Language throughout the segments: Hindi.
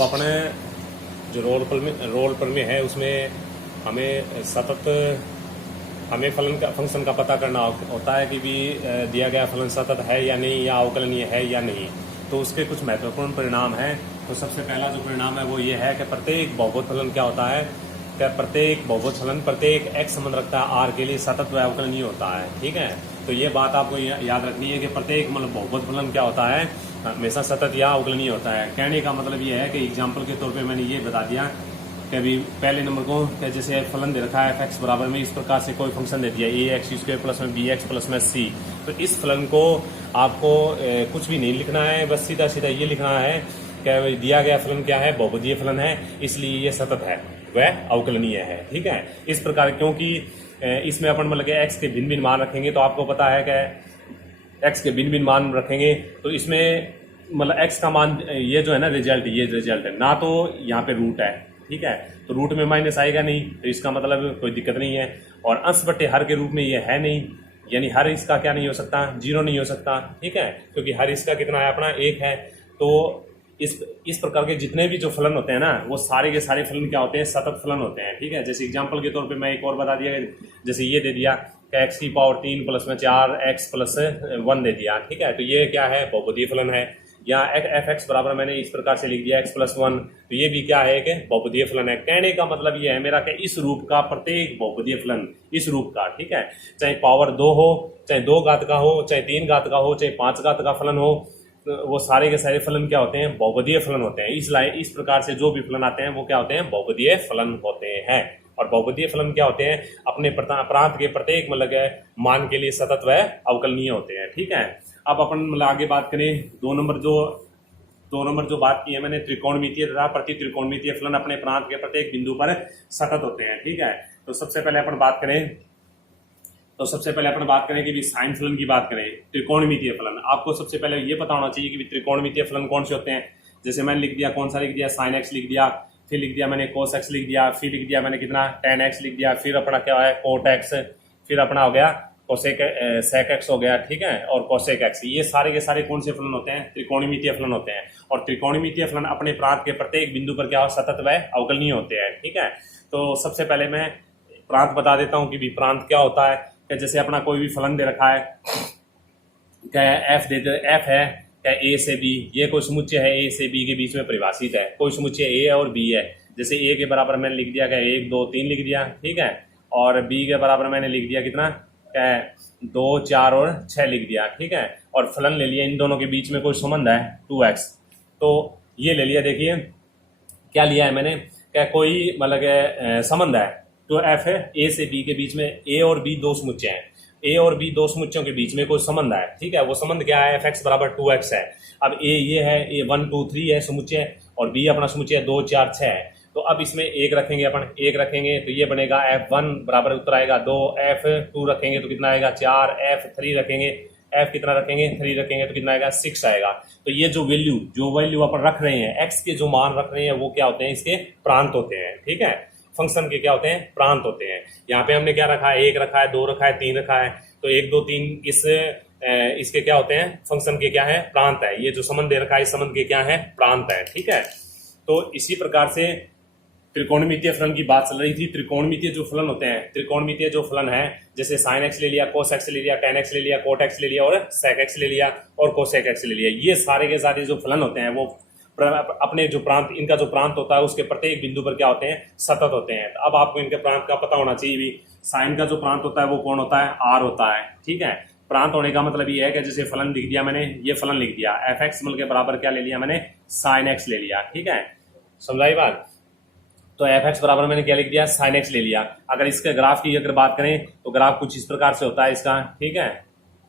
अब अपने जो रोल पर में है उसमें हमें सतत हमें फंक्शन का पता करना होता है कि भी दिया गया फलन सतत है या नहीं, या अवकलनीय है या नहीं। तो उसके कुछ महत्वपूर्ण परिणाम हैं। तो सबसे पहला जो परिणाम है वो ये है कि प्रत्येक बहुपद फलन क्या होता है, कि प्रत्येक बहुपद फलन प्रत्येक x संबंध रखता है r के लिए सतत व अवकलनीय होता है। ठीक है, तो ये बात आपको याद रखनी है कि प्रत्येक मतलब बहुपद फलन क्या होता है, हमेशा सतत या अवकलनीय होता है। कहने का मतलब ये है कि एग्जाम्पल के तौर पर मैंने ये बता दिया कि अभी पहले नंबर को जैसे फलन दे रखा है f(x) बराबर में इस प्रकार से कोई फंक्शन दे दिया ax² प्लस में bx प्लस में c। तो इस फलन को आपको कुछ भी नहीं लिखना है, बस सीधा सीधा ये लिखना है कि दिया गया फलन क्या है, बहुपदीय फलन है, इसलिए ये सतत है वह अवकलनीय है। ठीक है, इस प्रकार क्योंकि इसमें अपन मतलब कि x के भिन्न भिन्न मान रखेंगे, तो आपको पता है कि x के भिन्न भिन्न मान रखेंगे तो इसमें मतलब x का मान ये जो है ना रिजल्ट, ये रिजल्ट है ना, तो यहाँ पे रूट है। ठीक है, तो रूट में माइनस आएगा नहीं, तो इसका मतलब कोई दिक्कत नहीं है। और अंश बट्टे हर के रूप में ये है नहीं, यानी हर इसका क्या नहीं हो सकता, 0 नहीं हो सकता। ठीक है, क्योंकि हर इसका कितना है अपना 1 है। तो इस प्रकार के जितने भी जो फलन होते हैं ना, वो सारे के सारे फलन क्या होते हैं, सतत फलन होते हैं। ठीक है, जैसे एग्जाम्पल के तौर पे मैं एक और बता दिया, जैसे ये दे दिया कि x की पावर 3 प्लस में 4x प्लस 1 दे दिया। ठीक है, तो ये क्या है, बहुपदीय फलन है। या f(x) बराबर मैंने इस प्रकार से लिख दिया x प्लस 1, तो ये भी क्या है कि बहुपदीय फलन है। कहने का मतलब ये है मेरा कि इस रूप का प्रत्येक बहुपदीय फलन, इस रूप का, ठीक है, चाहे पावर 2 हो, चाहे 2 घात का हो, चाहे 3 घात का हो, चाहे 5 घात का फलन हो, वो सारे के सारे फलन क्या होते हैं, बहुपदीय फलन होते हैं। इस प्रकार से जो भी फलन आते हैं वो क्या होते हैं, बहुपदीय फलन होते हैं। और बहुपदीय फलन क्या होते हैं, अपने प्रांत के प्रत्येक मतलब मान के लिए सतत व अवकलनीय होते हैं। ठीक है, अब अपन मतलब आगे बात करें, दो नंबर जो बात की है मैंने, त्रिकोणमितीय तथा प्रति त्रिकोणमितीय फलन अपने प्रांत के प्रत्येक बिंदु पर सतत होते हैं। ठीक है, तो सबसे पहले अपन बात करें कि साइन फलन की बात करें, त्रिकोणमितीय फलन। आपको सबसे पहले ये पता होना चाहिए कि त्रिकोणमितीय फलन कौन से होते हैं। जैसे मैंने लिख दिया, कौन सा लिख दिया, साइन एक्स लिख दिया, फिर लिख दिया मैंने कोस एक्स लिख दिया, फिर लिख दिया मैंने कितना, टेन एक्स लिख दिया, फिर अपना क्या है कोट एक्स, फिर अपना हो गया सेक एक्स हो गया। ठीक है, और कोसेक एक्स, ये सारे के सारे कौन से फलन होते हैं, त्रिकोणमितीय फलन होते हैं। और त्रिकोणमितीय फलन अपने प्रांत के प्रत्येक बिंदु पर क्या हो, सतत व अवकलनीय होते हैं। ठीक है, तो सबसे पहले मैं प्रांत बता देता हूँ कि प्रांत क्या होता है। कि जैसे अपना कोई भी फलन दे रखा है, क्या एफ है, क्या ए से बी, ये कोई समुच्चय है, ए से बी के बीच में परिभाषित है, कोई समुच्चय ए और बी है। जैसे ए के बराबर मैंने लिख दिया क्या, 1 2 3 लिख दिया। ठीक है, और बी के बराबर मैंने लिख दिया कितना, क्या 2 4 और 6 लिख दिया। ठीक है, और फलन ले लिया, इन दोनों के बीच में कोई संबंध है 2x, तो ये ले लिया। देखिए क्या लिया है मैंने, क्या कोई मतलब संबंध है, तो एफ है, ए से बी के बीच में ए और बी दो समुच्चय हैं, ए और बी दो समुच्चयों के बीच में कोई संबंध है। ठीक है, वो संबंध क्या है, एफ(x) बराबर 2x है। अब ए ये है, ए 1 2 3 है समुच्चय, और बी अपना समुच्चय 2 4 6 है। तो अब इसमें एक रखेंगे, अपन एक रखेंगे तो ये बनेगा f1 बराबर उत्तर आएगा 2, f2 रखेंगे तो कितना आएगा 4, f3 रखेंगे, f कितना रखेंगे 3 रखेंगे तो कितना आएगा 6 आएगा। तो ये जो वैल्यू अपन रख रहे हैं, x के जो मान रख रहे हैं वो क्या होते हैं, इसके प्रांत होते हैं। ठीक है, फंक्शन के क्या होते हैं, प्रांत होते हैं। यहाँ पे हमने क्या रखा है, 1 रखा है, 2 रखा है, 3 रखा है, तो 1 2 3 इसके क्या होते हैं, फंक्शन के क्या है, प्रांत है। ये जो संबंध दे रखा है, इस संबंध के क्या है, प्रांत है। ठीक है, तो इसी प्रकार से त्रिकोणमितीय फलन की बात चल रही थी। त्रिकोणमितीय जो फलन होते हैं, त्रिकोणमितीय जो फलन है, जैसे साइन एक्स ले लिया, कोस एक्स ले लिया, टेन एक्स ले लिया, कोट एक्स ले लिया, और सेक एक्स ले लिया, और कोसेक एक्स ले लिया, ये सारे के सारे जो फलन होते हैं वो अपने जो प्रांत, इनका जो प्रांत होता है उसके प्रत्येक बिंदु पर क्या होते हैं, सतत होते हैं। तो अब आपको इनके प्रांत का पता होना चाहिए भी। साइन का जो प्रांत होता है वो कौन होता है, आर होता है। ठीक है, प्रांत होने का मतलब ये है कि जैसे फलन लिख दिया मैंने, ये फलन लिख दिया f(x) के बराबर क्या ले लिया मैंने, साइन एक्स ले लिया। ठीक है, समझाई बात। तो f(x) बराबर मैंने क्या लिख दिया, साइन एक्स ले लिया। अगर इसके ग्राफ की अगर बात करें तो ग्राफ कुछ इस प्रकार से होता है इसका। ठीक है,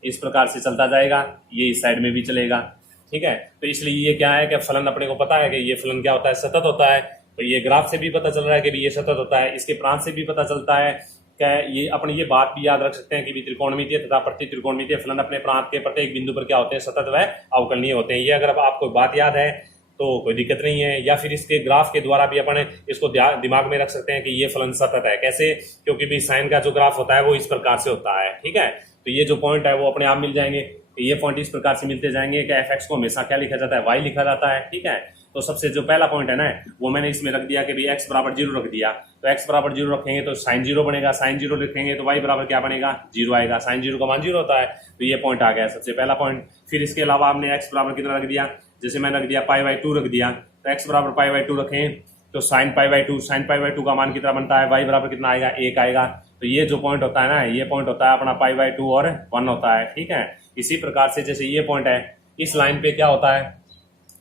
इस प्रकार से चलता जाएगा, ये इस साइड में भी चलेगा। ठीक है, तो इसलिए ये क्या है कि फलन अपने को पता है कि ये फलन क्या होता है, सतत होता है। तो ये ग्राफ से भी पता चल रहा है कि ये सतत होता है, इसके प्रांत से भी पता चलता है। क्या ये अपने ये बात भी याद रख सकते हैं कि त्रिकोणमितीय तथा प्रति त्रिकोणमितीय फलन अपने प्रांत के प्रत्येक बिंदु पर क्या होते हैं, सतत व अवकलनीय होते हैं। ये अगर आपको बात याद है तो कोई दिक्कत नहीं है। या फिर इसके ग्राफ के द्वारा भी अपन इसको दिमाग में रख सकते हैं कि ये फलन सतत है। कैसे, क्योंकि भी साइन का जो ग्राफ होता है वो इस प्रकार से होता है। ठीक है, तो ये जो पॉइंट है वो अपने आप मिल जाएंगे। ये पॉइंट इस प्रकार से मिलते जाएंगे कि f(x) को हमेशा क्या लिखा जाता है, y लिखा जाता है। ठीक है, तो सबसे जो पहला पॉइंट है ना वो मैंने इसमें रख दिया कि भाई x बराबर 0 रख दिया। तो x बराबर 0 रखेंगे तो साइन 0 बनेगा, साइन 0 रखेंगे तो y बराबर क्या बनेगा 0 आएगा, साइन 0 का मान 0 होता है। तो ये पॉइंट आ गया सबसे पहला पॉइंट। फिर इसके अलावा हमने x बराबर कितना रख दिया, जैसे मैंने रख दिया π/2 रख दिया, तो x बराबर π/2 रखें तो साइन π/2, साइन π/2 का मान कितना बनता है, y बराबर कितना आएगा 1 आएगा। तो ये जो पॉइंट होता है ना ये पॉइंट होता है अपना π/2 और 1 होता है, ठीक है। इसी प्रकार से जैसे ये पॉइंट है, इस लाइन पे क्या होता है,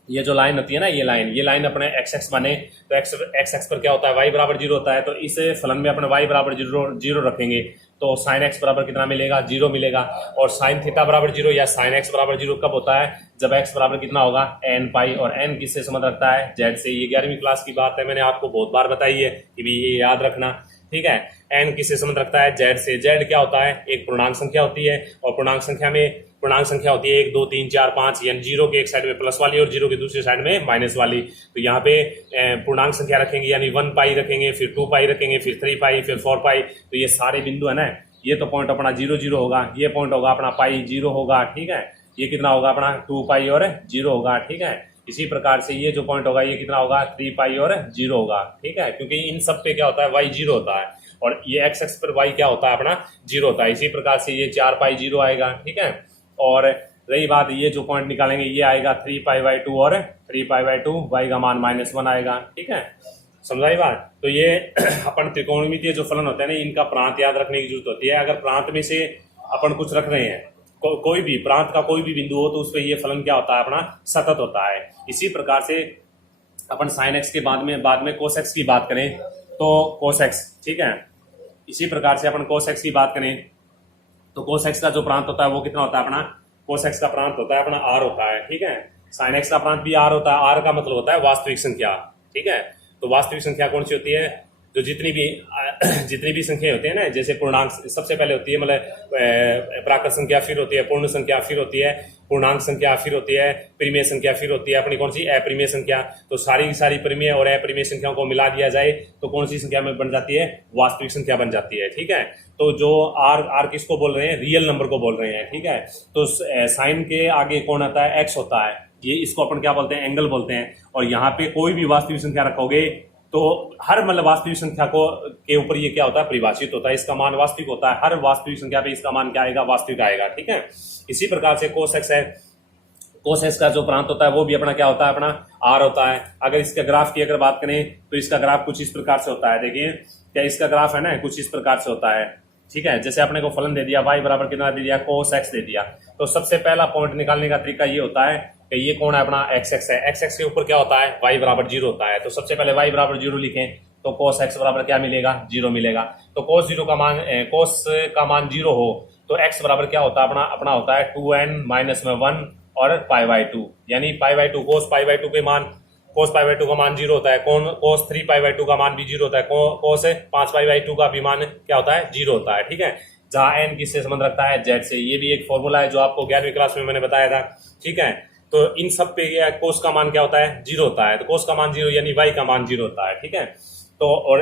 ये जो लाइन होती है ना ये लाइन अपने x बने तो x पर क्या होता है y बराबर 0 होता है। तो इस फलन में अपने y बराबर 0 रखेंगे तो साइन x बराबर कितना मिलेगा 0 मिलेगा। और साइन थीटा बराबर 0 या साइन x बराबर 0 कब होता है, जब x बराबर कितना होगा n पाई, और n किससे संबंध रखता है z से। ये 11वीं क्लास की बात है, मैंने आपको बहुत बार बताई है कि भी ये याद रखना, ठीक है। n किससे संबंध रखता है z से। z क्या होता है, एक पूर्णांक संख्या होती है, और पूर्णांक संख्या होती है 1 2 3 4 5, यानी 0 के एक साइड में प्लस वाली और 0 के दूसरी साइड में माइनस वाली। तो यहाँ पे पूर्णांक संख्या रखेंगे, यानी 1 पाई रखेंगे, फिर 2 पाई रखेंगे, फिर 3 पाई, फिर 4 पाई। तो ये सारे बिंदु है ना, ये तो पॉइंट अपना 0 0 होगा, ये पॉइंट होगा अपना पाई 0 होगा, ठीक है। ये कितना होगा अपना 2 पाई और 0 होगा, ठीक है। इसी प्रकार से ये जो पॉइंट होगा ये कितना होगा 3 पाई और 0 होगा, ठीक है। क्योंकि इन सब पे क्या होता है y 0 होता है, और ये x एक्स पर y क्या होता है अपना 0 होता है। इसी प्रकार से ये 4 पाई 0 आएगा, ठीक है। और रही बात ये जो पॉइंट निकालेंगे ये आएगा 3 पाई/2 और 3 पाई/2, y का मान -1 आएगा, ठीक है। समझाई बात। तो ये अपन त्रिकोणमितीय जो फलन होते हैं ना इनका प्रांत याद रखने की जरूरत होती है। अगर प्रांत में से अपन कुछ रख रहे हैं, कोई भी प्रांत का कोई भी बिंदु हो तो उस पर ये फलन क्या होता है अपना सतत होता है। इसी प्रकार से अपन साइन एक्स के बाद में कोस एक्स की बात करें तो कोस एक्स, ठीक है। इसी प्रकार से अपन कोस एक्स की बात करें तो कोस एक्स का जो प्रांत होता है वो कितना होता है अपना, कोस एक्स का प्रांत होता है अपना r होता है, ठीक है। साइन एक्स का प्रांत भी r होता है, r का मतलब होता है वास्तविक संख्या, ठीक है। तो वास्तविक संख्या कौन सी होती है, जो जितनी भी संख्या होती है ना, जैसे पूर्णांक सबसे पहले होती है मतलब प्राकृत संख्या, फिर होती है पूर्ण संख्या, फिर होती है पूर्णांक संख्या, फिर होती है परिमेय संख्या, फिर होती है अपनी कौन सी अपरिमेय संख्या। तो सारी की सारी परिमेय और अपरिमेय संख्याओं को मिला दिया जाए तो कौन सी संख्या में बन जाती है, वास्तविक संख्या बन जाती है, ठीक है। तो जो आर किसको बोल रहे हैं, रियल नंबर को बोल रहे हैं, ठीक है। तो साइन के आगे कौन आता है, एक्स होता है, ये इसको अपन क्या बोलते हैं, एंगल बोलते हैं। और यहाँ पे कोई भी वास्तविक संख्या रखोगे तो हर मतलब वास्तविक संख्या को के ऊपर ये क्या होता है, परिभाषित होता है, इसका मान वास्तविक होता है। हर वास्तविक संख्या पे इसका मान क्या आएगा, वास्तविक आएगा, ठीक है। इसी प्रकार से कोस एक्स है, कोस एक्स का जो प्रांत होता है वो भी अपना क्या होता है, अपना आर होता है। अगर इसके ग्राफ की अगर बात करें तो इसका ग्राफ कुछ इस प्रकार से होता है, देखिए क्या इसका ग्राफ है ना, कुछ इस प्रकार से होता है, ठीक है। जैसे अपने को फलन दे दिया y बराबर कितना दे दिया, कोस एक्स दे दिया। तो सबसे पहला पॉइंट निकालने का तरीका ये होता है कि ये कौन है अपना एक्स एक्स है, एक्स एक्स के ऊपर क्या होता है, y बराबर 0 होता है। तो सबसे पहले y बराबर 0 लिखें तो कोस एक्स बराबर क्या मिलेगा, 0 मिलेगा। तो कोस का मान 0 हो तो x बराबर क्या होता है अपना होता है 2n-1 और π/2, यानी π/2 कोस π/2 के मान, कोस π/2 का मान 0 होता है, कोस 3 π/2 का मान भी 0 होता है, कोस 5 π/2 का भी मान क्या होता है 0 होता है, ठीक है। जहां n किससे संबंध रखता है, z से। ये भी एक फॉर्मूला है जो आपको 11वीं क्लास में मैंने बताया था, ठीक है। तो इन सब पे कोस का मान क्या होता है, 0 होता है। तो कोस का मान 0 यानी y का मान 0 होता है, ठीक है। तो और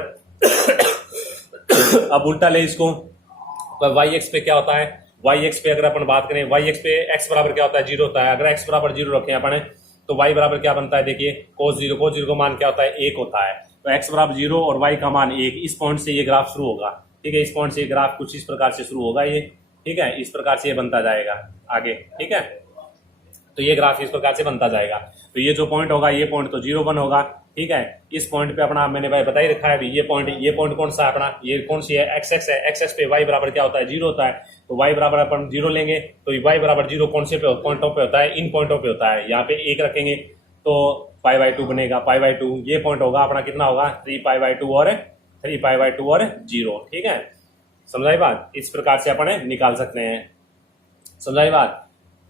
अब उल्टा ले इसको, तो y x पे क्या होता है, y x पे अगर अपन बात करें, y x पे x बराबर क्या होता है 0 होता है। अगर x बराबर 0 रखें अपन तो y बराबर क्या बनता है, देखिए कोस 0 का मान क्या होता है 1 होता है। तो x बराबर 0 और y का मान 1, इस पॉइंट से ये ग्राफ शुरू होगा, ठीक है। इस पॉइंट से ये ग्राफ कुछ इस प्रकार से शुरू होगा ये, ठीक है। इस प्रकार से ये बनता जाएगा आगे, ठीक है। तो ये ग्राफ इस प्रकार से बनता जाएगा। तो ये जो पॉइंट होगा ये पॉइंट तो 0 1 होगा, ठीक है। इस पॉइंट पे अपना मैंने भाई बता ही रखा है, ये पॉइंट कौन सा है अपना, ये कौन सी है, एक्स एक्स है। एक्स एक्स पे y बराबर क्या होता है 0 होता है। तो y बराबर अपन 0 लेंगे तो y बराबर 0 कौन से पॉइंटों पे होता है, इन पॉइंटों पे होता है। यहाँ पे 1 रखेंगे तो π/2 बनेगा, π/2 ये पॉइंट होगा अपना कितना होगा 3 π/2 और 0, ठीक है। समझाई बात। इस प्रकार से अपन निकाल सकते हैं, समझाई बात।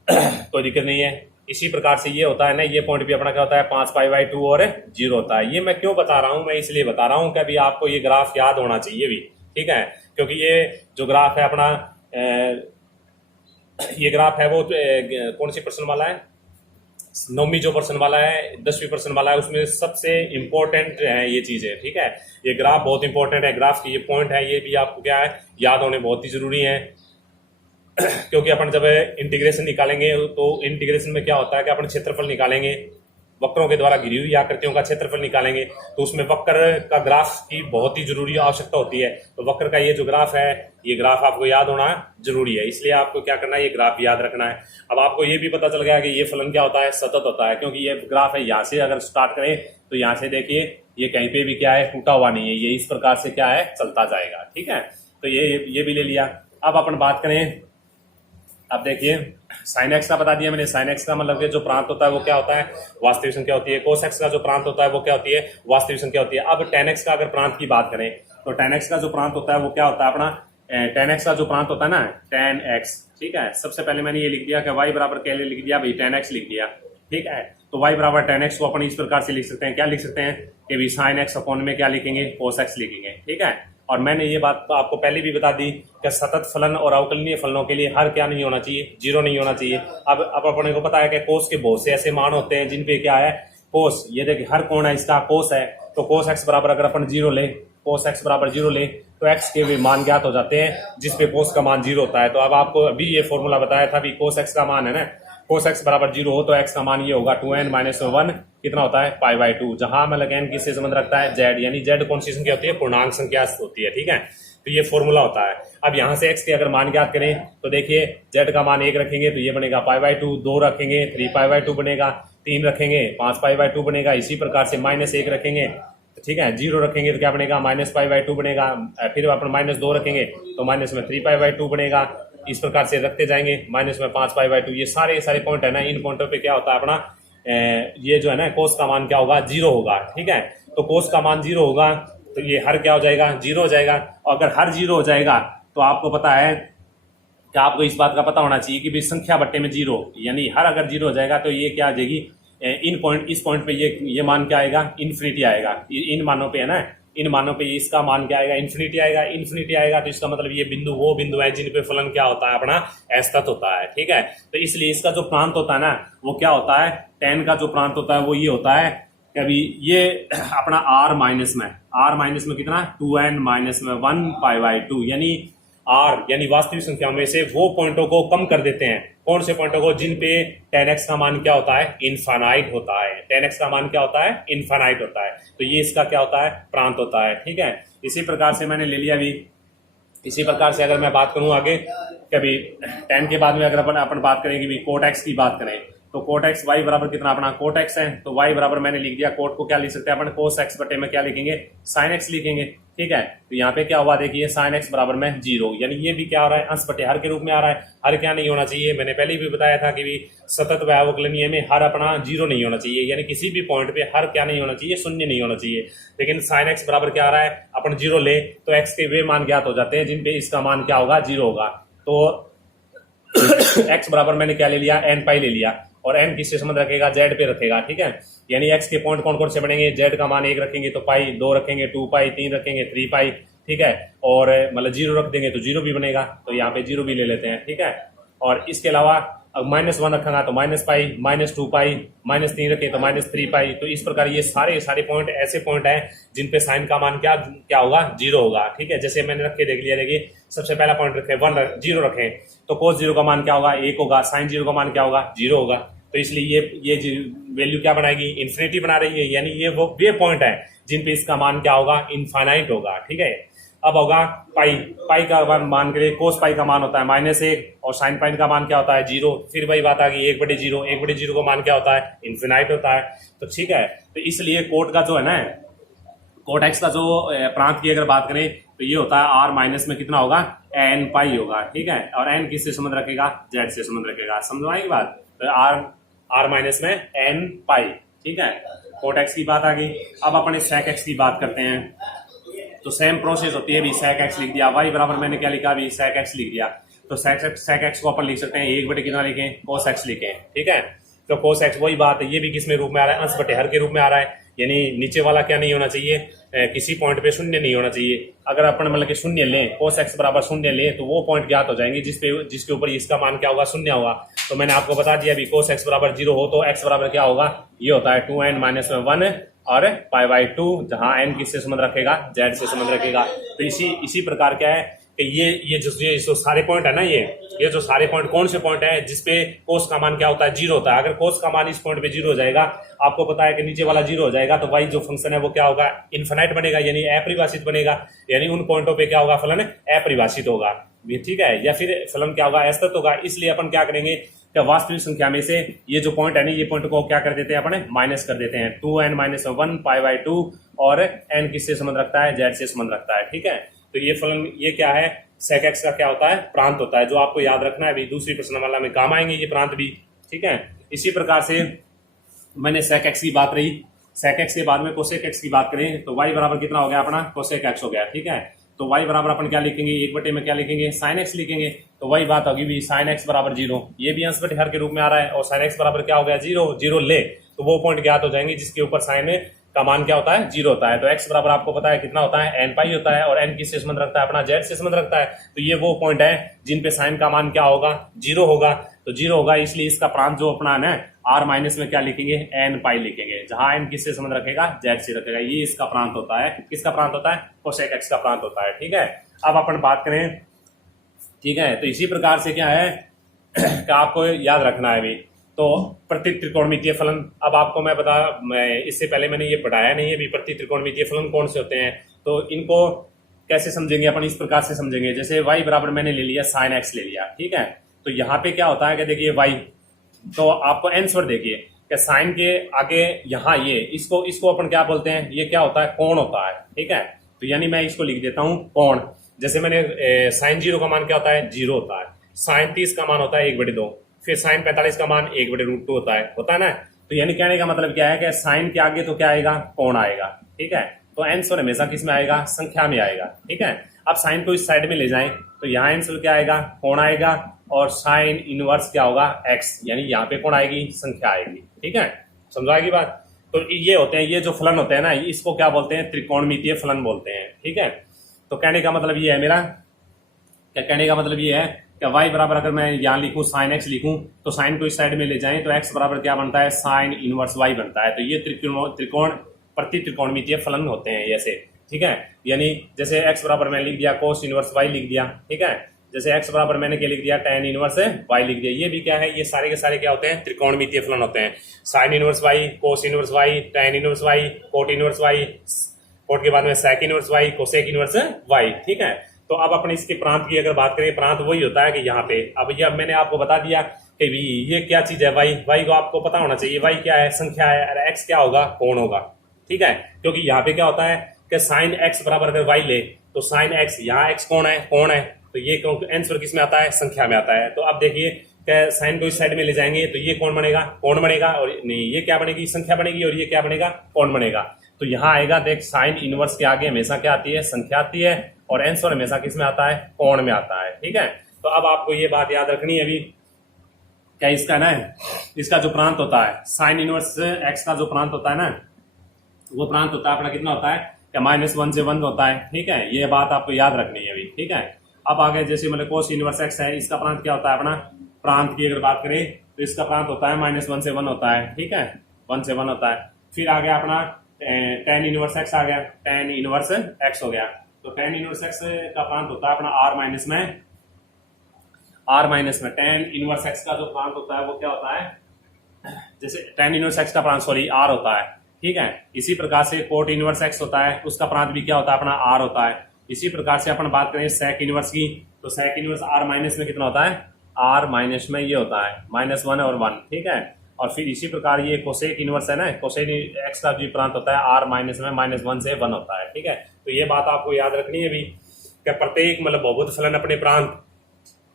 कोई दिक्कत नहीं है। इसी प्रकार से ये होता है ना, ये पॉइंट भी अपना क्या होता है 5 π/2 और 0 होता है। ये मैं क्यों बता रहा हूँ, मैं इसलिए बता रहा हूँ कि अभी आपको ये ग्राफ याद होना चाहिए भी, ठीक है। क्योंकि ये जो ग्राफ है अपना ये ग्राफ है वो कौन सी पर्सन वाला है, 9वीं जो पर्सन वाला है, 10वीं पर्सन वाला है, उसमें सबसे इंपॉर्टेंट है ये चीज है, ठीक है। ये ग्राफ बहुत इंपॉर्टेंट है, ग्राफ की ये पॉइंट है ये भी आपको क्या है याद होने बहुत ही जरूरी है। क्योंकि अपन जब इंटीग्रेशन निकालेंगे तो इंटीग्रेशन में क्या होता है कि अपन क्षेत्रफल निकालेंगे, वक्रों के द्वारा घिरी हुई आकृतियों का क्षेत्रफल निकालेंगे तो उसमें वक्र का ग्राफ की बहुत ही जरूरी आवश्यकता होती है। तो वक्र का ये जो ग्राफ है, ये ग्राफ आपको याद होना जरूरी है, इसलिए आपको क्या करना है, ये ग्राफ याद रखना है। अब आपको ये भी पता चल गया कि ये फलन क्या होता है, सतत होता है, क्योंकि ये ग्राफ है, यहाँ से अगर स्टार्ट करें तो यहाँ से देखिए ये कहीं पे भी क्या है, टूटा हुआ नहीं है, ये इस प्रकार से क्या है, चलता जाएगा। ठीक है, तो ये भी ले लिया। अब अपन बात करें, अब देखिए साइन एक्स का बता दिया मैंने। साइन एक्स का मतलब कि जो प्रांत होता है वो क्या होता है, वास्तविक संख्या होती है। कोस एक्स का जो प्रांत होता है वो क्या होती है, वास्तविक संख्या होती है। अब टेन एक्स का अगर प्रांत की बात करें तो टेन एक्स का जो प्रांत होता है वो क्या होता है अपना, टेन एक्स का जो प्रांत होता है ना, टेन एक्स। ठीक है, सबसे पहले मैंने ये लिख दिया कि वाई बराबर के लिए लिख दिया भाई, टेन एक्स लिख दिया। ठीक है, तो वाई बराबर टेन एक्स को अपन इस प्रकार से लिख सकते हैं, क्या लिख सकते हैं कि भाई साइन एक्स अपॉन में क्या लिखेंगे, कोस एक्स लिखेंगे। ठीक है, और मैंने ये बात आपको पहले भी बता दी कि सतत फलन और अवकलनीय फलनों के लिए हर क्या नहीं होना चाहिए, जीरो नहीं होना चाहिए। अब अपने को पता है कि कोस के बहुत से ऐसे मान होते हैं जिनपे क्या है, कोस, ये देखिए हर कोण है इसका कोस है, तो कोस एक्स बराबर अगर अपन जीरो ले, कोस एक्स बराबर जीरो ले तो एक्स के भी मान ज्ञात हो जाते हैं जिसपे कोस का मान जीरो होता है। तो अब आपको अभी ये फॉर्मूला बताया था, भी कोस एक्स का मान है ना, कोस एक्स बराबर जीरो हो तो एक्स का मान ये होगा 2n - 1 कितना होता है, π/2, जहां मतलब n किससे संबंध रखता है, z, यानी z कौन सी संख्या होती है, पूर्णांक संख्या होती है। ठीक है, तो ये फॉर्मूला होता है। अब यहाँ से x के अगर मान ज्ञात करें तो देखिए z का मान 1 रखेंगे तो ये बनेगा π/2, 2 रखेंगे 3π/2 बनेगा, 3 रखेंगे 5π/2 बनेगा, इसी प्रकार से -1 रखेंगे, ठीक है, 0 रखेंगे तो क्या बनेगा, -π/2 बनेगा, फिर अपन -2 रखेंगे तो माइनस में 3π/2 बनेगा, इस प्रकार से रखते जाएंगे, माइनस में 5π/2। ये सारे पॉइंट है ना, इन पॉइंटों पे क्या होता है अपना, ये जो है ना कोस का मान क्या होगा, जीरो होगा। ठीक है, तो कोस का मान जीरो होगा तो ये हर क्या हो जाएगा, जीरो हो जाएगा। और अगर हर जीरो हो जाएगा तो आपको पता है कि आपको इस बात का पता होना चाहिए कि भी संख्या बट्टे में जीरो, यानी हर अगर जीरो हो जाएगा तो ये क्या आ जाएगी, इस पॉइंट पे ये मान क्या आएगा, इन्फिनिटी आएगा। इन मानों पे है ना, इन मानों पे इसका मान क्या आएगा, इन्फिनिटी आएगा। इन्फिनिटी आएगा तो इसका मतलब ये बिंदु वो बिंदु है जिन पे फलन क्या होता है अपना, असतत होता है। ठीक है, तो इसलिए इसका जो प्रांत होता है ना वो क्या होता है, टेन का जो प्रांत होता है वो ये होता है कभी ये अपना r माइनस में कितना, 2n - 1 π/2, यानी r यानी वास्तविक संख्या में से वो पॉइंटों को कम कर देते हैं। कौन से पॉइंटों को, जिन पे tan x का मान क्या होता है, इनफाइनाइट होता है। tan x का मान क्या होता है, इनफाइनाइट होता है, तो ये इसका क्या होता है, प्रांत होता है। ठीक है, इसी प्रकार से मैंने ले लिया भी। इसी प्रकार से अगर मैं बात करूं आगे, कभी tan के बाद में अगर अपन बात करेंगे भी कोट x की बात करें तो कोट एक्स वाई बराबर कितना अपना, कोट एक्स है तो वाई बराबर मैंने लिख दिया, कोट को क्या लिख सकते हैं अपन, कोस एक्स बटे में क्या लिखेंगे, साइन एक्स लिखेंगे। ठीक है, तो यहाँ पे क्या हुआ देखिए, साइन एक्स बराबर में जीरो, यानी ये भी क्या हो रहा है, अंश बटे हर के रूप में आ रहा है। हर क्या नहीं होना चाहिए, मैंने पहले भी बताया था कि भी सतत व अवकलनीय में हर अपना जीरो नहीं होना चाहिए, यानी किसी भी पॉइंट पे हर क्या नहीं होना चाहिए, शून्य नहीं होना चाहिए। लेकिन साइन एक्स बराबर क्या आ रहा है, अपन जीरो ले तो एक्स के वे मान ज्ञात हो जाते हैं जिन पे इसका मान क्या होगा, जीरो होगा। तो एक्स बराबर मैंने क्या ले लिया, n पाई ले लिया, और n किससे संबंध रखेगा, z पे रखेगा। ठीक है, यानी x के पॉइंट कौन कौन से बनेंगे, z का मान 1 रखेंगे तो पाई, 2 रखेंगे 2 पाई, 3 रखेंगे 3 पाई। ठीक है, और मतलब 0 रख देंगे तो 0 भी बनेगा, तो यहाँ पे 0 भी ले लेते हैं। ठीक है, और इसके अलावा -1 रखा तो -पाई, -2 पाई, -3 रखे तो -3 पाई। तो इस प्रकार ये सारे पॉइंट ऐसे पॉइंट हैं जिन पे साइन का मान क्या होगा, जीरो होगा। ठीक है, जैसे मैंने रख के देख लिया, देखिए सबसे पहला पॉइंट रखे 0 रखे तो कोस 0 का मान क्या होगा, 1 होगा, साइन 0 का मान क्या होगा, 0 होगा। तो इसलिए ये वैल्यू क्या बनाएगी, इन्फिनिटी बना रही है, यानी ये पॉइंट है जिन पे इसका मान क्या होगा, इनफाइनाइट होगा। ठीक है, अब होगा पाई का मान के लिए कोस पाई का मान होता है -1 और साइन पाई का मान क्या होता है, 0। फिर वही बात आ गई 1/0 का मान क्या होता है, इन्फिनाइट होता है। तो ठीक है, तो इसलिए कोट का जो है ना, कोट एक्स का जो प्रांत की अगर बात करें तो ये होता है r माइनस में कितना होगा, n पाई होगा। ठीक है, और n किससे संबंध रखेगा, z से संबंध रखेगा। समझ आएगी बात, तो r माइनस में n पाई। ठीक है, कोट एक्स की बात आ गई। अब अपने सेक एक्स की बात करते हैं, तो सेम प्रोसेस होती है भी, सेक एक्स लिख दिया, वाई बराबर मैंने क्या लिखा भी, सेक एक्स लिख दिया। तो सेक एक्स को अपन लिख सकते हैं 1 बटे कितना लिखें, कोस एक्स लिखें। ठीक है, तो कोस एक्स वही बात है, ये भी किस में रूप में आ रहा है, अंश बटे हर के रूप में आ रहा है, यानी नीचे वाला क्या नहीं होना चाहिए, किसी पॉइंट पे शून्य नहीं होना चाहिए। अगर अपन मतलब कि शून्य लें, कोस एक्स बराबर शून्य लें तो वो पॉइंट ज्ञात हो जाएंगे जिसके ऊपर इसका मान क्या होगा, शून्य होगा। तो मैंने आपको बता दिया भी, कोस एक्स बराबर 0 हो तो एक्स बराबर क्या होगा, ये होता है 2n - 1 और π/2, जहां n किससे संबंध रखेगा, z से संबंध रखेगा। तो इसी प्रकार क्या है कि ये जो सारे पॉइंट है ना, ये जो सारे पॉइंट कौन से पॉइंट है जिसपे कोस का मान क्या होता है, 0 होता है। अगर कोस का मान इस पॉइंट पे 0 हो जाएगा, आपको पता है कि नीचे वाला 0 हो जाएगा, तो वाई जो फंक्शन है वो क्या होगा, इनफिनाइट बनेगा, यानी अपरिभाषित बनेगा, यानी उन पॉइंटों पे क्या होगा, फलन अपरिभाषित होगा, ठीक है, या फिर फलन क्या होगा, असतत होगा। इसलिए अपन क्या करेंगे कि वास्तविक संख्या में से ये जो पॉइंट है ना, ये पॉइंट को क्या कर देते हैं, अपन माइनस कर देते हैं। 2n-1 π/2 और n किससे संबंध रखता है, z से संबंध रखता है, ठीक है। तो ये फलन ये क्या है, sec x का क्या होता है, प्रांत होता है, जो आपको याद रखना है, अभी दूसरी प्रश्नमाला में काम आएंगे ये प्रांत भी, ठीक है। इसी प्रकार से मैंने sec x की बात रही, sec x के बाद में cosec x की बात करें तो y बराबर कितना हो गया अपना, cosec x हो गया, ठीक है। तो y बराबर अपन क्या लिखेंगे, 1 में क्या लिखेंगे, sin x लिखेंगे। तो वही बात होगी भी, sin x बराबर 0, ये भी अंश हर के रूप में आ रहा है, और sin x बराबर क्या हो गया, 0 ले, तो वो पॉइंट ज्ञात हो जाएंगे जिसके ऊपर sin का मान क्या होता है, 0 होता है। तो x बराबर आपको पता है कितना होता है, n पाई होता है, और n किससे संबंध रखता है, अपना z से संबंध रखता है। तो ये वो पॉइंट है जिन पे sin का मान क्या होगा, 0 होगा। तो 0 होगा, इसलिए इसका प्रांत जो अपना है r माइनस में क्या लिखेंगे, n पाई लिखेंगे, जहां n किससे संबंध रखेगा, z से रखेगा। ये इसका प्रांत होता है, किसका प्रांत होता है, cosec x का प्रांत होता है, ठीक है। अब अपन बात करें, ठीक है, तो इसी प्रकार से क्या है कि आपको याद रखना है अभी, तो प्रति त्रिकोणमितीय फलन। अब आपको मैं इससे पहले मैंने ये पढ़ाया नहीं है अभी, प्रति त्रिकोणमितीय फलन कौन से होते हैं, तो इनको कैसे समझेंगे अपन, इस प्रकार से समझेंगे। जैसे y बराबर मैंने ले लिया, sin x ले लिया, ठीक है। तो यहाँ पे क्या होता है कि देखिए y, तो आपको आंसर देखिए कि साइन के आगे यहाँ ये इसको अपन क्या बोलते हैं, ये क्या होता है, कोण होता है, ठीक है। तो यानी मैं इसको लिख देता हूँ कोण। जैसे मैंने साइन 0 का मान क्या होता है, 0 होता है। साइन 30 का मान होता है 1/2, फिर साइन 45 का मान 1/√2 होता है ना। तो यानी कहने का मतलब क्या है कि साइन के आगे तो क्या आएगा, कोण आएगा, ठीक है। तो आंसर हमेशा किस में आएगा, संख्या में आएगा, ठीक है। अब साइन को इस साइड में ले जाएं तो यहाँ आंसर क्या आएगा, कोण आएगा, और साइन इनवर्स क्या होगा, x, यानी यहाँ पे कौन आएगी, संख्या आएगी, ठीक है। समझ आएगी बात। तो ये होते हैं, ये जो फलन होते हैं ना, इसको क्या बोलते हैं, त्रिकोणमितीय फलन बोलते हैं, ठीक है। तो कहने का मतलब ये है मेरा, क्या कहने का मतलब ये है कि y बराबर अगर मैं यहाँ लिखूं साइन x लिखूं, तो साइन को इस साइड में ले जाएं तो x बराबर क्या बनता है, साइन इनवर्स y बनता है। तो ये त्रिकोण प्रति त्रिकोणमितीय फलन होते हैं ऐसे, ठीक है। यानी जैसे x बराबर मैं लिख दिया कोस इनवर्स y लिख दिया, ठीक है। जैसे x बराबर मैंने क्या लिख दिया, tan इनवर्स y लिख दिया। ये भी क्या है, ये सारे के सारे क्या होते हैं, त्रिकोणमितीय फलन होते हैं। Sine inverse y, cos inverse y, tan inverse y, cot inverse y, cot के बाद में sec inverse y, cosec inverse y, ठीक है। तो अब अपन इसके प्रांत की अगर बात करें, प्रांत वही होता है कि यहाँ पे, अब ये मैंने आपको बता दिया कि ये क्या चीज है, y को आपको पता होना चाहिए, y क्या है, संख्या है, और x क्या होगा, कोण होगा, ठीक है। क्योंकि यहाँ पे क्या होता है कि साइन x बराबर अगर y ले तो साइन x, यहाँ x कोण है, तो ये आंसर किस में आता है, संख्या में आता है। तो अब देखिए साइन को इस साइड में ले जाएंगे तो ये कौन बनेगा, कोण बनेगा, और नहीं ये क्या बनेगी, संख्या बनेगी, और ये क्या बनेगा, कोण बनेगा। तो यहाँ आएगा, देख साइन इनवर्स के आगे हमेशा क्या आती है, संख्या आती है, और आंसर हमेशा किस में आता है, कोण में आता है, ठीक है। तो अब आपको ये बात याद रखनी है अभी, क्या इसका ना, इसका जो प्रांत होता है साइन इनवर्स x का जो प्रांत होता है ना, वो प्रांत होता है अपना कितना होता है, -1 से 1 होता है, ठीक है। ये बात आपको याद रखनी है अभी, ठीक है। अब आगे जैसे मतलब कोस इनवर्स x है, इसका प्रांत क्या होता है, अपना प्रांत की अगर बात करें तो इसका प्रांत होता है -1 से 1 होता है, ठीक है, 1 से 1 होता है। फिर आ गया अपना tan इनवर्स x आ गया, tan इनवर्स x हो गया। तो tan इनवर्स x का प्रांत होता है अपना r माइनस में tan इनवर्स x का जो प्रांत होता है वो क्या होता है, जैसे tan इनवर्स x का प्रांत r होता है, ठीक है। इसी प्रकार से कोट इनवर्स x होता है, उसका प्रांत भी क्या होता है, अपना r होता है। इसी प्रकार से अपन बात करें सेक इनवर्स की, तो सेक इनवर्स r माइनस में कितना होता है, r माइनस में ये होता है -1 और 1, ठीक है। और फिर इसी प्रकार ये कोसेक इनवर्स है ना, कोसेक x का भी प्रांत होता है r माइनस में -1 से 1 होता है, ठीक है। तो ये बात आपको याद रखनी है भी कि प्रत्येक मतलब बहुभुज फलन अपने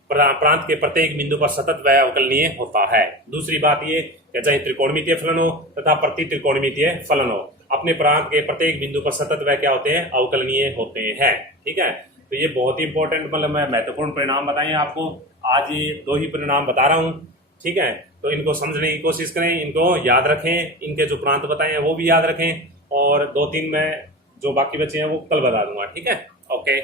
प्रांत के प्रत्येक बिंदु पर सतत व अवकलनीय होता है। दूसरी बात ये कि चाहे त्रिकोणमितीय फलन हो तथा प्रति त्रिकोणमितीय फलन हो, अपने प्रांत के प्रत्येक बिंदु पर सतत व क्या होते हैं, अवकलनीय होते हैं, ठीक है। तो ये बहुत ही इंपॉर्टेंट मतलब मैं महत्वपूर्ण परिणाम बताएं आपको, आज ये 2 ही परिणाम बता रहा हूँ, ठीक है। तो इनको समझने की कोशिश करें, इनको याद रखें, इनके जो प्रांत बताए हैं वो भी याद रखें, और 2-3 में जो बाकी बचे हैं वो कल बता दूंगा, ठीक है। ओके।